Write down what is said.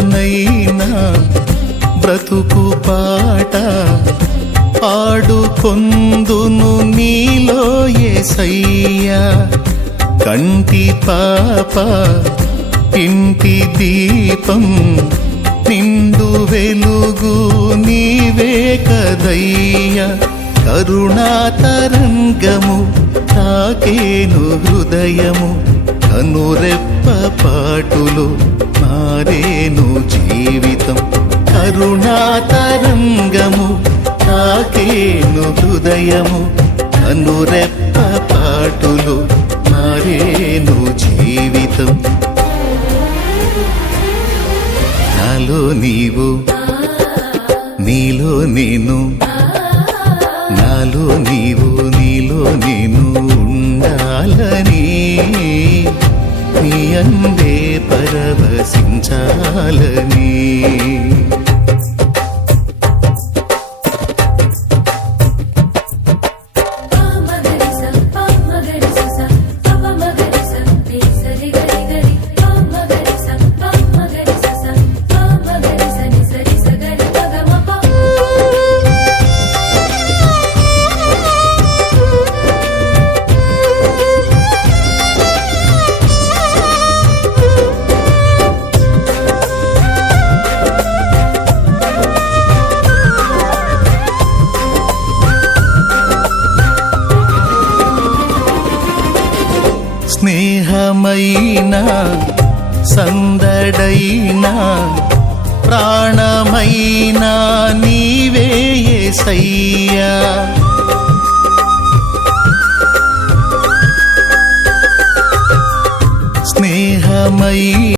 పాటనైనా బ్రతుకు పాట పాడుకొందును నీలో యేసయ్యా. కంటి పాప ఇంటి దీపం నిండు వెలుగు నీవే కదయ్యా. కరుణాతరంగము తాకేను హృదయము కనురెప్ప పాటులో మారేను జీవితం. కరుణాతరంగము తాకేను హృదయము కనురెప్ప పాటులో మారేను జీవితం. నాలో నీవు నీలో నేను, నాలో నీవు నీలో నేను ఉండాలని నీ అందే పరవశించాలని. స్నేహమైనా సందడైనా ప్రాణమైనా నీవే యేసయ్యా. స్నేహమై